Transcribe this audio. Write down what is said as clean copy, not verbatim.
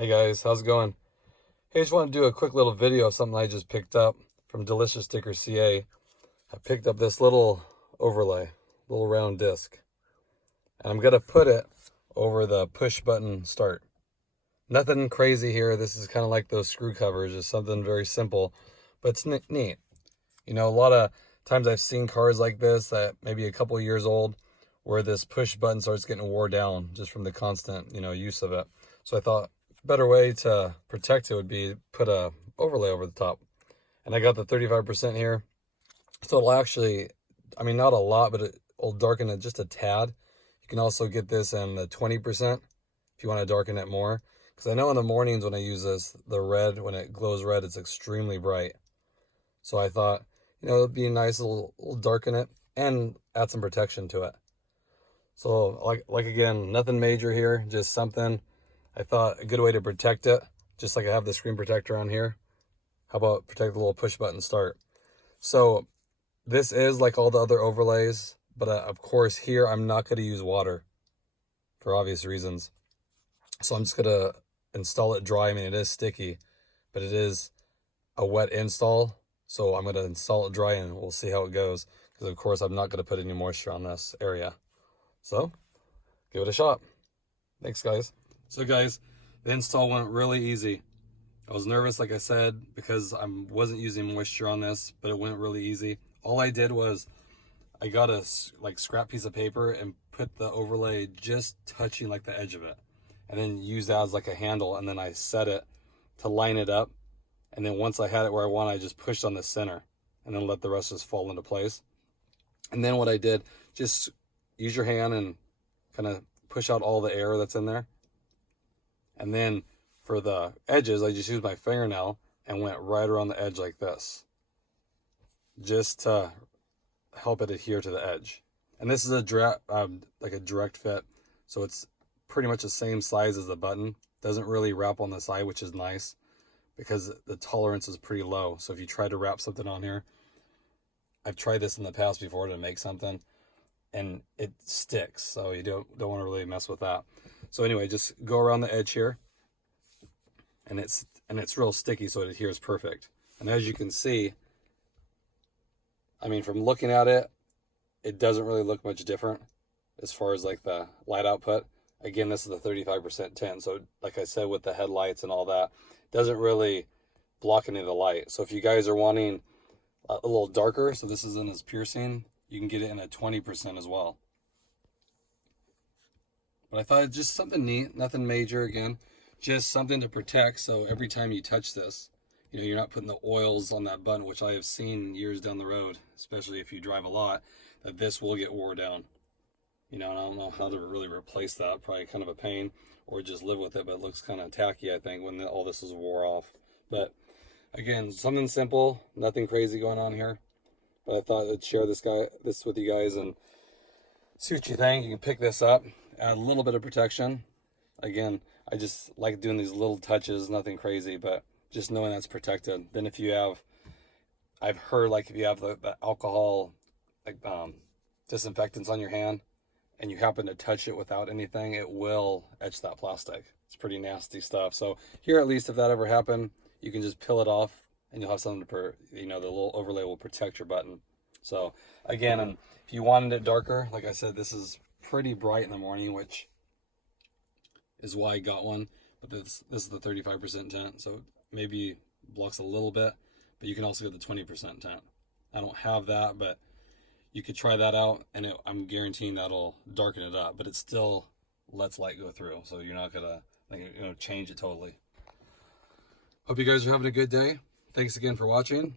Hey guys, how's it going? Hey, just want to do a quick little video of something I just picked up from delicioustickerca. I picked up this little overlay, little round disc, and I'm gonna put it over the push button start. Nothing crazy here. This is kind of like those screw covers, just something very simple, but it's neat. You know, a lot of times I've seen cars like this that maybe a couple years old where this push button starts getting wore down just from the constant, use of it. So I thought better way to protect it would be put a overlay over the top. And I got the 35% here. So it'll actually, not a lot, but it'll darken it just a tad. You can also get this in the 20% if you want to darken it more. Because I know in the mornings when I use this, the red, when it glows red, it's extremely bright. So I thought, it'd be a nice little darken it and add some protection to it. So like again, nothing major here, just something. I thought a good way to protect it, just like I have the screen protector on here. How about protect the little push button start? So this is like all the other overlays, but of course here I'm not going to use water for obvious reasons. So I'm just going to install it dry. It is sticky, but it is a wet install. So I'm going to install it dry and we'll see how it goes. Because of course I'm not going to put any moisture on this area. So give it a shot. Thanks guys. So guys, the install went really easy. I was nervous, like I said, because I wasn't using moisture on this, but it went really easy. All I did was I got a scrap piece of paper and put the overlay just touching like the edge of it, and then used that as like a handle, and then I set it to line it up. And then once I had it where I want, I just pushed on the center and then let the rest just fall into place. And then what I did, just use your hand and kind of push out all the air that's in there. And then for the edges, I just used my fingernail and went right around the edge like this, just to help it adhere to the edge. And this is a direct fit, so it's pretty much the same size as the button. Doesn't really wrap on the side, which is nice because the tolerance is pretty low. So if you try to wrap something on here, I've tried this in the past before to make something, and it sticks. So you don't want to really mess with that. So anyway, just go around the edge here, and it's real sticky, so it adheres perfect. And as you can see, from looking at it, it doesn't really look much different as far as like the light output. Again, this is the 35% tint, so like I said, with the headlights and all that, it doesn't really block any of the light. So if you guys are wanting a little darker, so this isn't as piercing, you can get it in a 20% as well. But I thought it's just something neat, nothing major. Again, just something to protect, so every time you touch this, you're not putting the oils on that button, which I have seen years down the road, especially if you drive a lot, that this will get wore down. And I don't know how to really replace that. Probably kind of a pain, or just live with it, but it looks kind of tacky, I think, when all this is wore off. But again, something simple, nothing crazy going on here. But I thought I'd share this with you guys and see what you think. You can pick this up, add a little bit of protection. Again, I just like doing these little touches, nothing crazy, but just knowing that's protected. Then if you have, I've heard if you have the alcohol, disinfectants on your hand, and you happen to touch it without anything, it will etch that plastic. It's pretty nasty stuff. So here, at least if that ever happened, you can just peel it off and you'll have something to, the little overlay will protect your button. So again, and if you wanted it darker, like I said, this is pretty bright in the morning, which is why I got one. But this is the 35% tint, so maybe blocks a little bit, but you can also get the 20% tint. I don't have that, but you could try that out, and I'm guaranteeing that'll darken it up, but it still lets light go through, so you're not gonna change it totally. Hope you guys are having a good day. Thanks again for watching.